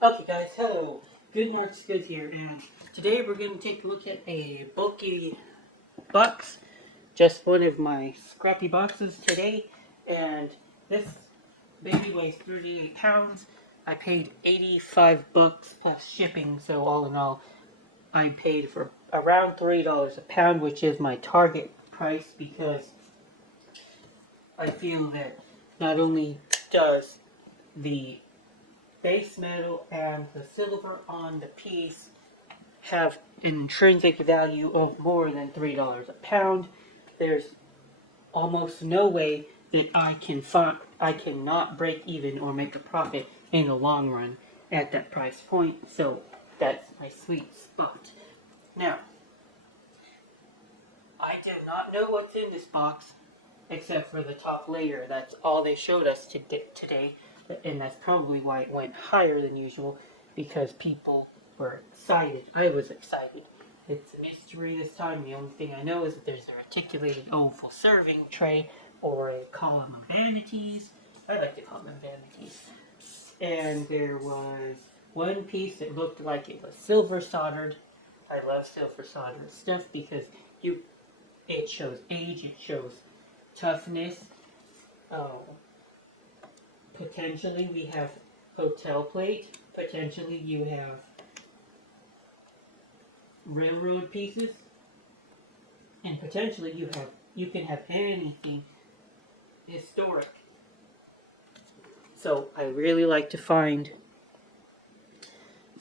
Okay guys, hello. Good Mark's Good here, and today we're going to take a look at a bulky box. Just one of my scrappy boxes today, and this baby weighs 38 pounds. I paid 85 bucks plus shipping, so all in all, I paid for around $3 a pound, which is my target price because I feel that not only does the base metal and the silver on the piece have an intrinsic value of more than $3 a pound, there's almost no way that I cannot break even or make a profit in the long run at that price point. So that's my sweet spot. Now, I do not know what's in this box except for the top layer. That's all they showed us today, and that's probably why it went higher than usual, because people were excited. I was excited. It's a mystery this time. The only thing I know is that there's a reticulated oval serving tray or a column of vanities. I like to call them vanities. And there was one piece that looked like it was silver soldered. I love silver soldered stuff because it shows age, it shows toughness. Oh, potentially we have hotel plate. Potentially you have railroad pieces, and potentially you can have anything historic. So I really like to find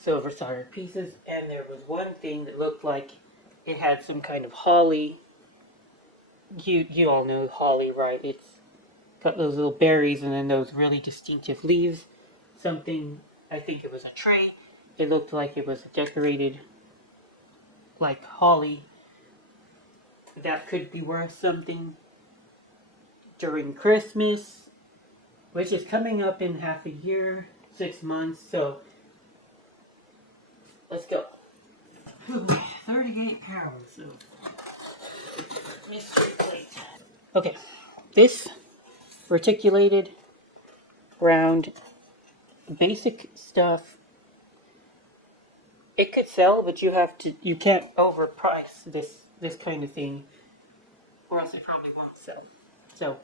silver soldered pieces, and there was one thing that looked like it had some kind of holly. You all know holly, right? It's got those little berries and then those really distinctive leaves. Something, I think it was a tray. It looked like it was decorated like holly. That could be worth something during Christmas, which is coming up in half a year, 6 months. So let's go. 38 pounds of mystery plate. Okay, this reticulated round basic stuff, it could sell, but you can't overprice this kind of thing, or else it probably won't sell. So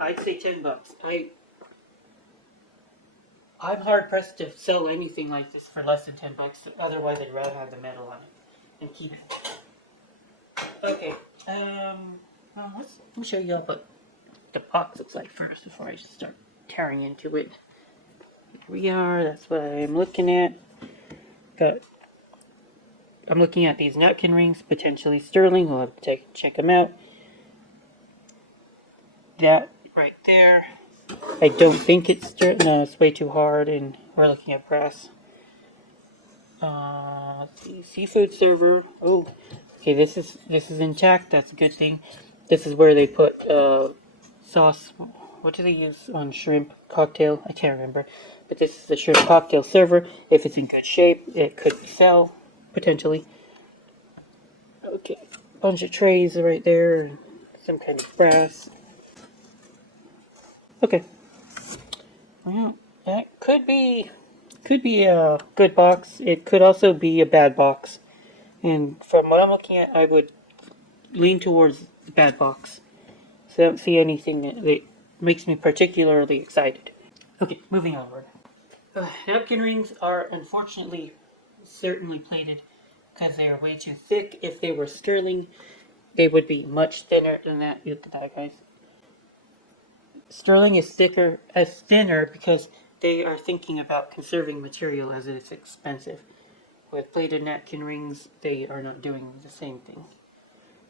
I'd say 10 bucks. I'm hard pressed to sell anything like this for less than 10 bucks. Otherwise, I'd rather have the metal on it and keep it. Okay. Let me show you what the box looks like first before I just start tearing into it. Here we are. That's what I'm looking at. I'm looking at these napkin rings, potentially sterling. We'll have to check them out. That right there, I don't think it's sterling. No, it's way too hard, and we're looking at brass. Let's see, seafood server. Oh, okay, this is intact. That's a good thing. This is where they put sauce. What do they use on shrimp cocktail? I can't remember. But this is the shrimp cocktail server. If it's in good shape, it could sell, potentially. Okay, bunch of trays right there. Some kind of brass. Okay. Well, that could be a good box. It could also be a bad box. And from what I'm looking at, I would lean towards the bad box. So I don't see anything that makes me particularly excited. Okay, moving onward. Napkin rings are unfortunately certainly plated because they are way too thick. If they were sterling, they would be much thinner than that. Look at that, guys. Sterling is thinner because they are thinking about conserving material as it is expensive. With plated napkin rings, they are not doing the same thing.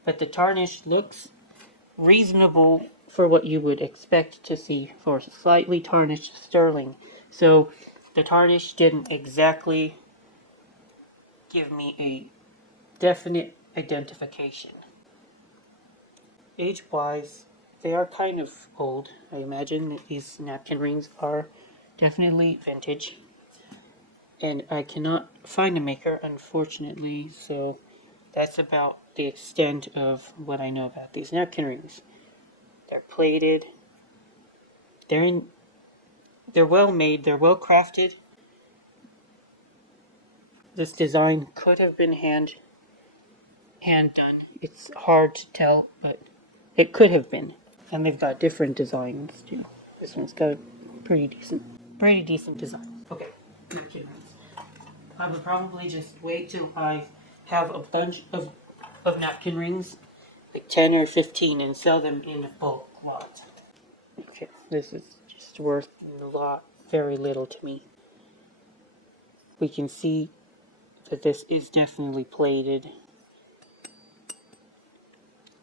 But the tarnish looks reasonable for what you would expect to see for slightly tarnished sterling. So the tarnish didn't exactly give me a definite identification. Age-wise, they are kind of old. I imagine these napkin rings are definitely vintage. And I cannot find a maker, unfortunately, so that's about the extent of what I know about these napkin rings. They're plated. They're well made. They're well crafted. this design could have been hand done. It's hard to tell, but it could have been. And they've got different designs too. This one's got a pretty decent design. Okay, napkin rings. I would probably just wait till I have a bunch of napkin rings, like 10 or 15, and sell them in a bulk lot. Okay, this is just worth very little to me. We can see that this is definitely plated.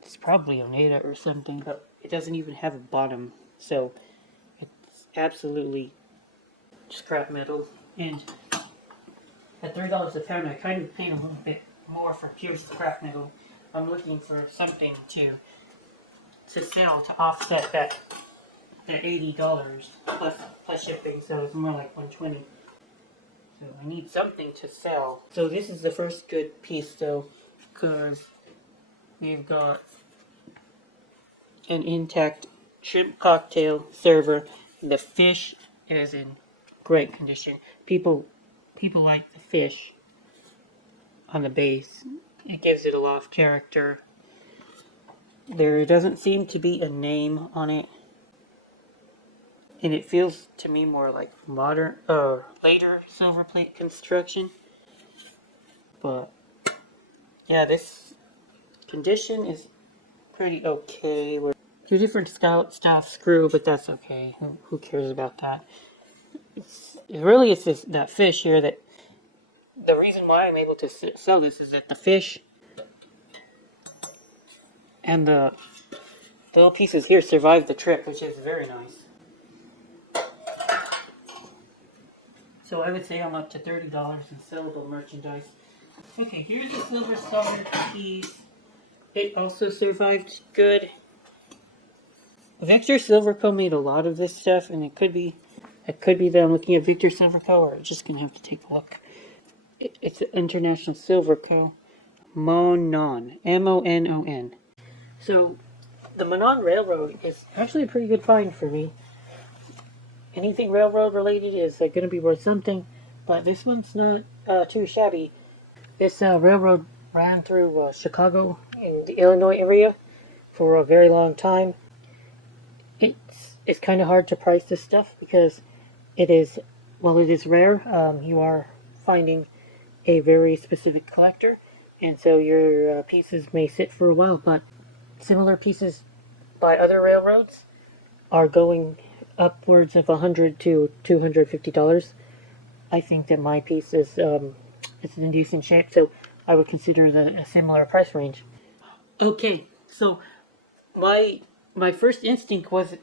It's probably Oneida or something, but it doesn't even have a bottom, so it's absolutely scrap metal. And at $3 a pound, I kind of paid a little bit more for pure scrap metal. I'm looking for something to sell to offset that $80 plus shipping, so it's more like $120. So I need something to sell. So this is the first good piece though, because we've got an intact shrimp cocktail server. The fish is in great condition. People like the fish on the base. It gives it a lot of character. There doesn't seem to be a name on it. And it feels to me more like modern, later Silverplate construction. But yeah, this condition is pretty okay. Two different style screw, but that's okay. Who cares about that? It's that fish here that the reason why I'm able to sell this is that the fish and the little pieces here survived the trip, which is very nice. So I would say I'm up to $30 in sellable merchandise. Okay, here's a silver star piece. It also survived good. Victor Silver Co. made a lot of this stuff, and it could be that I'm looking at Victor Silver Co. or just gonna have to take a look. It's an International Silver Co. Monon, Monon. So the Monon Railroad is actually a pretty good find for me. Anything railroad related is going to be worth something, but this one's not too shabby. This railroad ran through Chicago in the Illinois area for a very long time. It's kind of hard to price this stuff because it is rare. You are finding a very specific collector, and so your pieces may sit for a while, but similar pieces by other railroads are going upwards of $100 to $250. I think that my piece is it's in decent shape, so I would consider that a similar price range. Okay, so my first instinct was,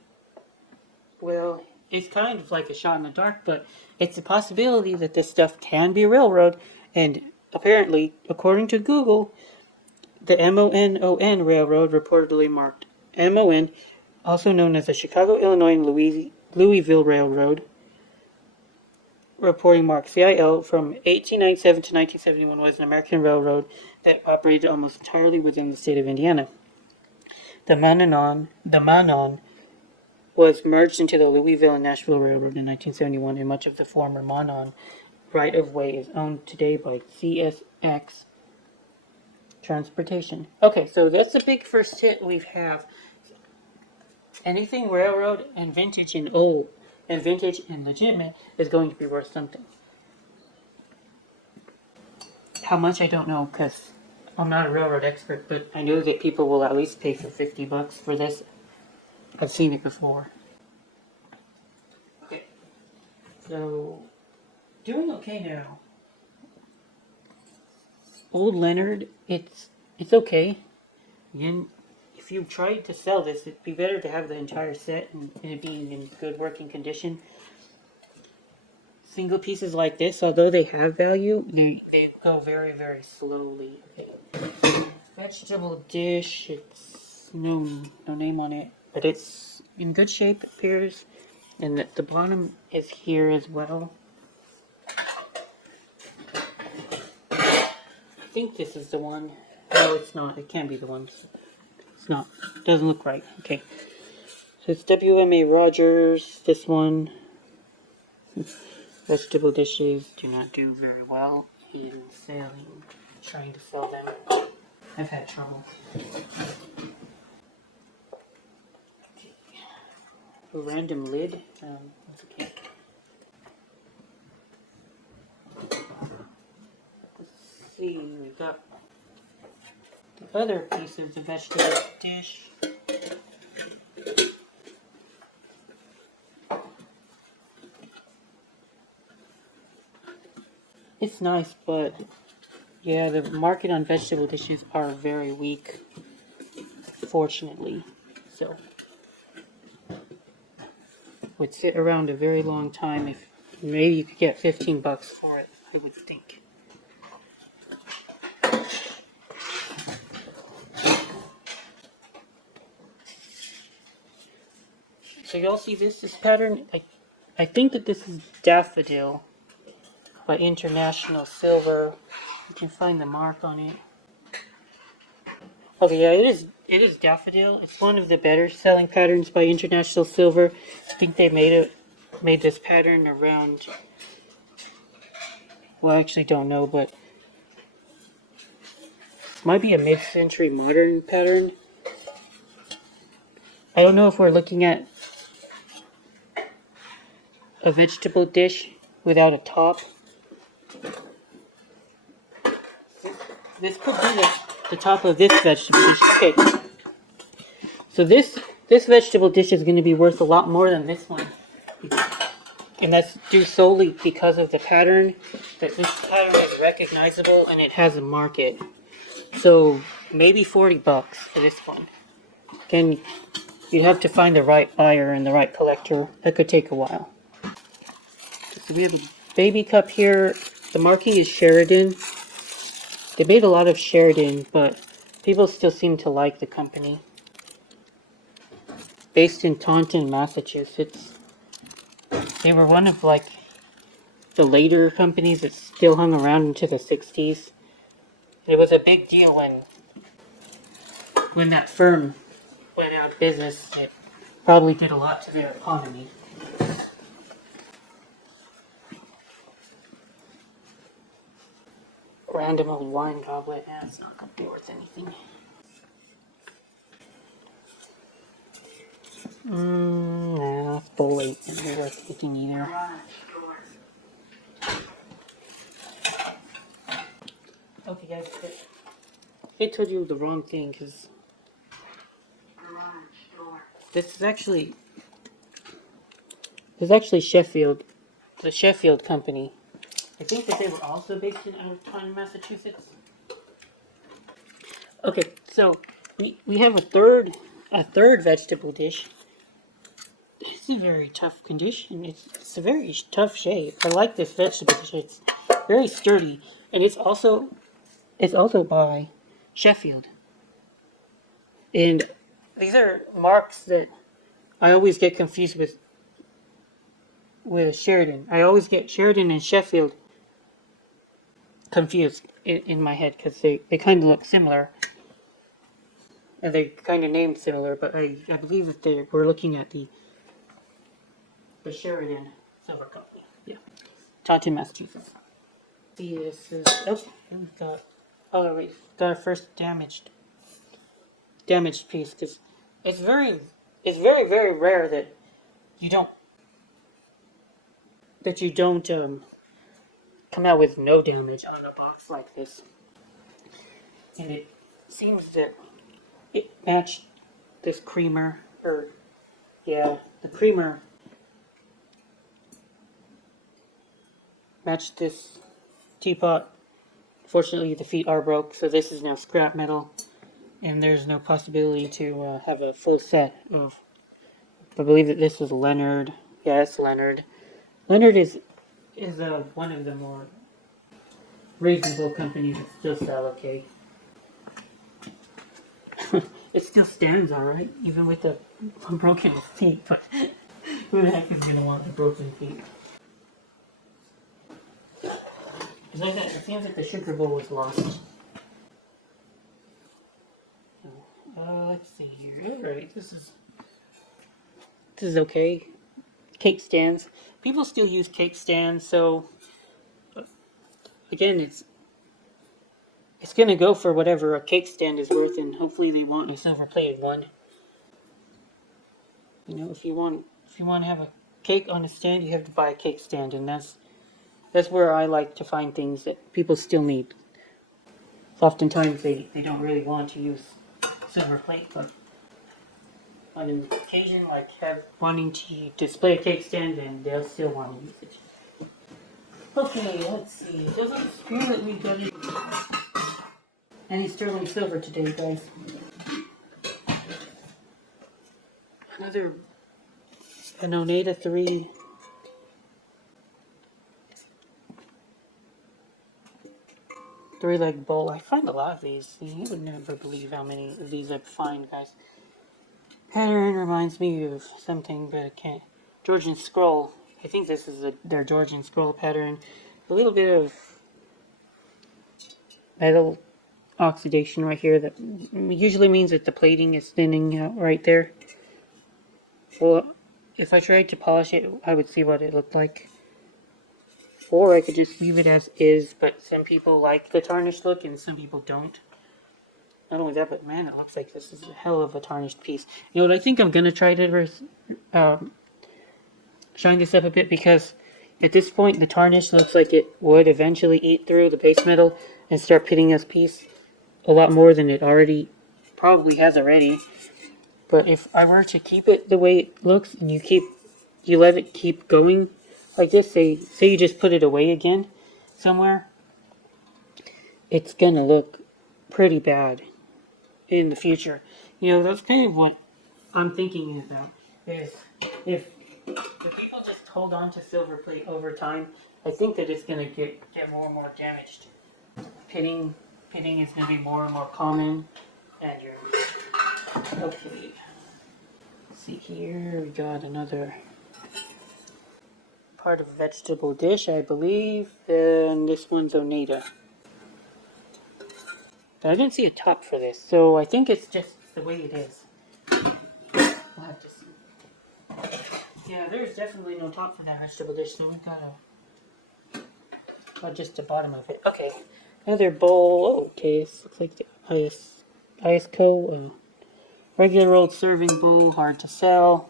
well, it's kind of like a shot in the dark, but it's a possibility that this stuff can be railroad, and apparently, according to Google, the Monon Railroad reportedly marked MON, also known as the Chicago, Illinois, and Louisville Railroad, reporting mark CIL from 1897 to 1971 was an American railroad that operated almost entirely within the state of Indiana. The Monon was merged into the Louisville and Nashville Railroad in 1971, and much of the former Monon right-of-way is owned today by CSX Transportation. Okay, so that's the big first hit we have. Anything railroad and vintage and old and vintage and legitimate is going to be worth something. How much, I don't know, because I'm not a railroad expert, but I know that people will at least pay for $50 for this. I've seen it before. Okay, so doing okay now. Old Leonard, it's okay. Again, if you tried to sell this, it'd be better to have the entire set and it being in good working condition. Single pieces like this, although they have value, they go very, very slowly. Okay. Vegetable dish, it's no name on it, but it's in good shape, it appears. And the bottom is here as well. I think this is the one. No, it's not. It can't be the one. It's not. It doesn't look right. Okay. So it's WMA Rogers. This one. Vegetable dishes do not do very well. in selling, trying to sell them. I've had trouble. A random lid. That's okay. Let's see, we got the other piece of the vegetable dish. It's nice, but yeah, the market on vegetable dishes are very weak, fortunately. So, would sit around a very long time. If maybe you could get 15 bucks for it, I would think. So y'all see this pattern? I think that this is Daffodil by International Silver. You can find the mark on it. Okay, yeah, it is Daffodil. It's one of the better selling patterns by International Silver. I think they made this pattern around, well, I actually don't know, but might be a mid-century modern pattern. I don't know if we're looking at a vegetable dish without a top. This could be the top of this vegetable dish. Okay. So this vegetable dish is going to be worth a lot more than this one. And that's due solely because of the pattern. That this pattern is recognizable and it has a market. So maybe 40 bucks for this one. Again, you'd have to find the right buyer and the right collector. That could take a while. So we have a baby cup here. The marking is Sheridan. They made a lot of Sheridan, but people still seem to like the company. Based in Taunton, Massachusetts. They were one of like the later companies that still hung around into the 60s. It was a big deal when that firm went out of business. It probably did a lot to their economy. Random old wine goblet. Yeah, it's not going to be worth anything. Nah, it's bowl ain't going to be worth anything either. Okay, guys, I told you the wrong thing because this is actually Sheffield, the Sheffield company. I think that they were also based in Taunton, Massachusetts. Okay, so we have a third vegetable dish. It's a very tough condition. It's a very tough shape. I like this vegetable dish. It's very sturdy, and it's also by Sheffield. And these are marks that I always get confused with Sheridan. I always get Sheridan and Sheffield confused in my head because they kind of look similar. And they kind of named similar, but I believe that we're looking at the Sheridan Silver Company. Yeah. Taunton, Massachusetts. See, this is, we got our first damaged piece, because it's very, very rare that you don't come out with no damage on a box like this. And it seems that it matched this creamer, the creamer matched this teapot. Fortunately, the feet are broke, so this is now scrap metal, and there's no possibility to have a full set of. I believe that this is Leonard. Yeah, it's Leonard. Leonard is one of the more reasonable companies that still sell okay. It still stands alright, even with the broken feet, but who the heck is going to want the broken feet? It seems like the sugar bowl was lost. Let's see here. Alright, this is okay. Cake stands. People still use cake stands, so again, it's gonna go for whatever a cake stand is worth, and hopefully they want a silver plated one. You know, if you want to have a cake on a stand, you have to buy a cake stand, and that's where I like to find things that people still need. Oftentimes they don't really want to use silver plate, but on an occasion like wanting to display a cake stand, and they'll still want to use it. Okay, let's see. Doesn't appear that we've got any sterling silver today, guys. Another an Oneida 3. Three-leg bowl. I find a lot of these. You would never believe how many of these I find, guys. Pattern reminds me of something, but I can't. Georgian scroll. I think this is their Georgian scroll pattern. A little bit of metal oxidation right here that usually means that the plating is thinning out right there. Well, if I tried to polish it, I would see what it looked like. Or I could just leave it as is, but some people like the tarnished look and some people don't. Not only that, but man, it looks like this is a hell of a tarnished piece. You know what, I think I'm going to try to shine this up a bit, because at this point the tarnish looks like it would eventually eat through the base metal and start pitting this piece a lot more than it probably has already. But if I were to keep it the way it looks, and you let it keep going like this, say you just put it away again somewhere, it's gonna look pretty bad in the future. You know, that's kind of what I'm thinking about, is if people just hold on to silver plate over time, I think that it's gonna get more and more damaged. Pitting is gonna be more and more common, and okay. Let's see here, we got another part of a vegetable dish, I believe, and this one's Oneida. But I didn't see a top for this, so I think it's just the way it is. We'll have to see. Yeah, there's definitely no top for that vegetable dish, so we've got just the bottom of it. Okay, another bowl. Okay, this looks like the ISCO. Regular old serving bowl, hard to sell,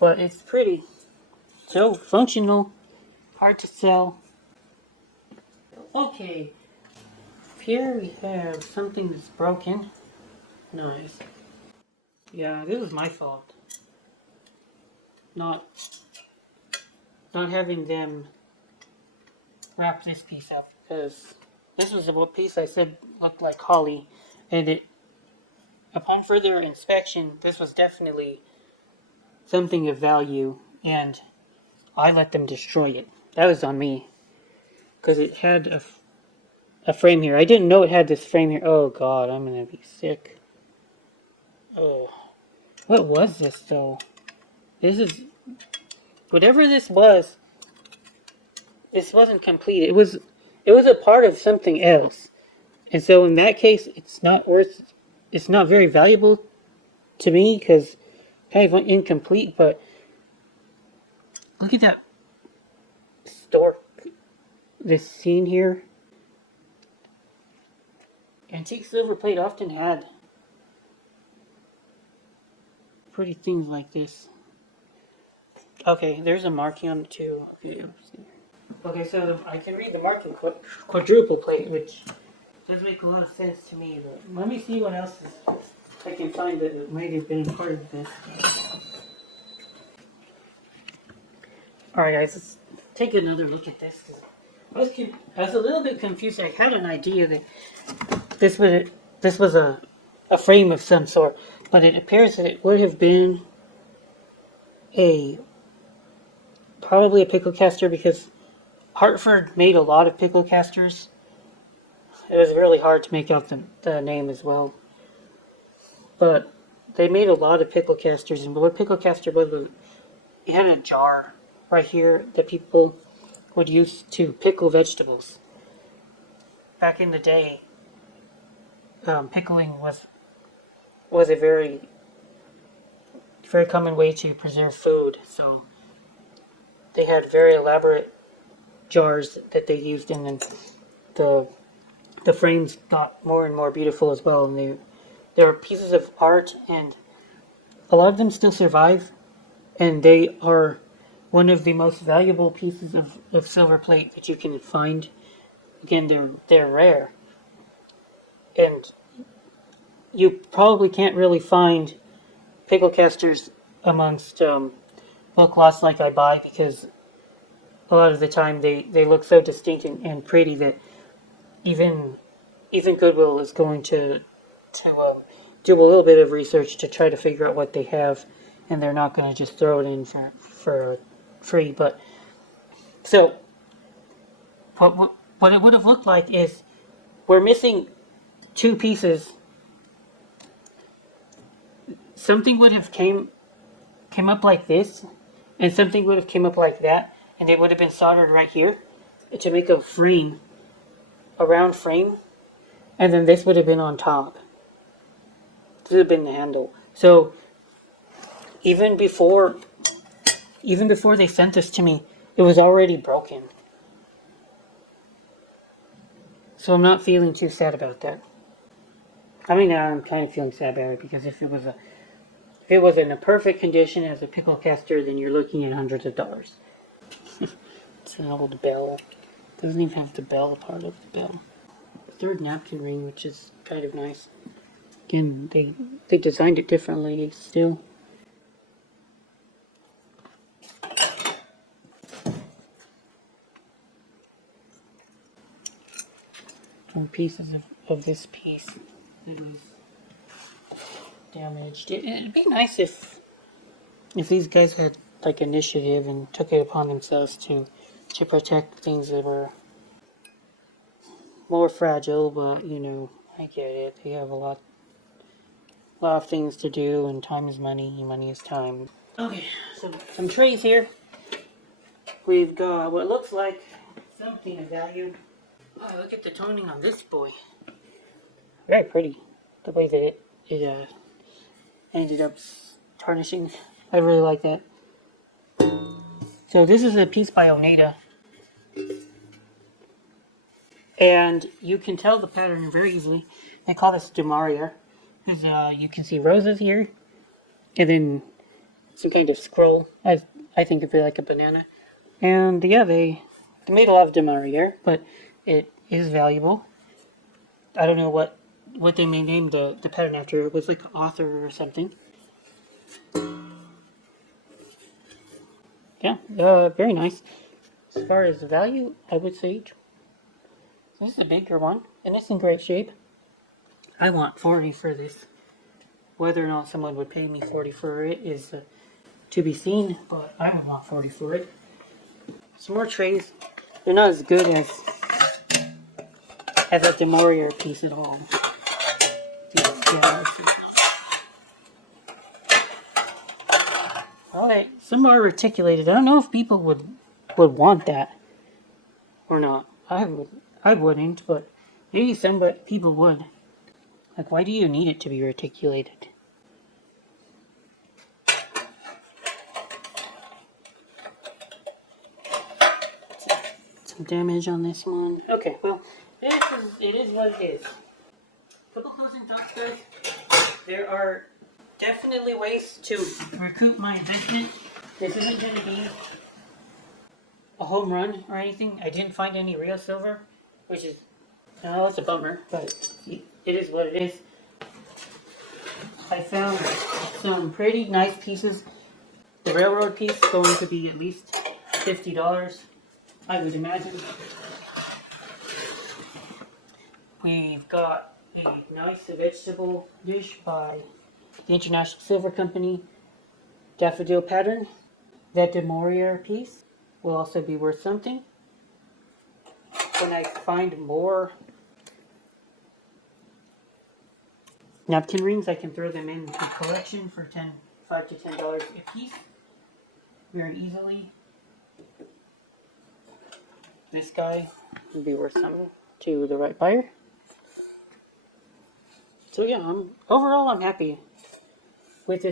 but it's pretty. So functional, hard to sell. Okay, here we have something that's broken. Nice. Yeah, this is my fault. Not having them wrap this piece up, because this was a piece I said looked like holly, and upon further inspection, this was definitely something of value, and I let them destroy it. That was on me, because it had a frame here. I didn't know it had this frame here. Oh god, I'm gonna be sick. Oh, what was this though? This is whatever this was. This wasn't complete. It was a part of something else, and so in that case, it's not very valuable to me, because kind of incomplete. But look at that stork. This scene here. Antique silver plate often had pretty things like this. Okay, there's a marking on it too. Okay, so I can read the marking, quadruple plate, which does make a lot of sense to me. But let me see what else I can find that might have been a part of this. Alright guys, let's take another look at this. I was a little bit confused. I had an idea that this was a frame of some sort, but it appears that it would have been probably a pickle castor, because Hartford made a lot of pickle castors. It was really hard to make out the name as well, but they made a lot of pickle castors, and what pickle castor was, it had a jar right here that people would use to pickle vegetables. Back in the day, pickling was a very common way to preserve food. So they had very elaborate jars that they used, and then the frames got more and more beautiful as well. And they were pieces of art, and a lot of them still survive, and they are one of the most valuable pieces of silver plate that you can find. Again, they're rare, and you probably can't really find pickle castors amongst book lots like I buy, because a lot of the time they look so distinct and pretty that even Goodwill is going to do a little bit of research to try to figure out what they have, and they're not going to just throw it in for free. But so what it would have looked like is we're missing two pieces. Something would have came up like this, and something would have came up like that, and it would have been soldered right here to make a frame, a round frame, and then this would have been on top. This would have been the handle. So even before they sent this to me, it was already broken. So I'm not feeling too sad about that. I mean, now I'm kind of feeling sad about it, because if it was in a perfect condition as a pickle castor, then you're looking at hundreds of dollars. It's an old bell. It doesn't even have the bell part of the bell. Third napkin ring, which is kind of nice. Again, they designed it differently still. Some pieces of this piece that was damaged. It'd be nice if these guys had like initiative and took it upon themselves to protect things that were more fragile, but you know, I get it. They have a lot of things to do, and time is money, money is time. Okay, so some trays here. We've got what looks like something of value. Oh, look at the toning on this boy. Very pretty. The way that it ended up tarnishing. I really like that. So this is a piece by Oneida. And you can tell the pattern very easily. They call this Demaria. Because you can see roses here. And then some kind of scroll. I think of it like a banana. And yeah, they made a lot of Demaria there. But it is valuable. I don't know what they may name the pattern after. It was like an author or something. Yeah, very nice. As far as the value, I would say this is a bigger one, and it's in great shape. I want 40 for this. Whether or not someone would pay me 40 for it is to be seen, but I would want 40 for it. Some more trays. They're not as good as a Demaria piece at all. Yeah, alright, some are reticulated. I don't know if people would want that or not. I wouldn't, but maybe some people would. Like, why do you need it to be reticulated? Some damage on this one. Okay, well, it is what it is. Couple closing thoughts, guys. There are definitely ways to recoup my investment. This isn't going to be a home run or anything. I didn't find any real silver, which is, that's a bummer, but it is what it is. I found some pretty nice pieces. The railroad piece is going to be at least $50, I would imagine. We've got a nice vegetable dish by the International Silver Company, daffodil pattern. That Demaria piece will also be worth something. When I find more napkin rings, I can throw them in the collection for $5 to $10 a piece. Very easily. This guy will be worth something to the right buyer. So yeah, overall I'm happy with this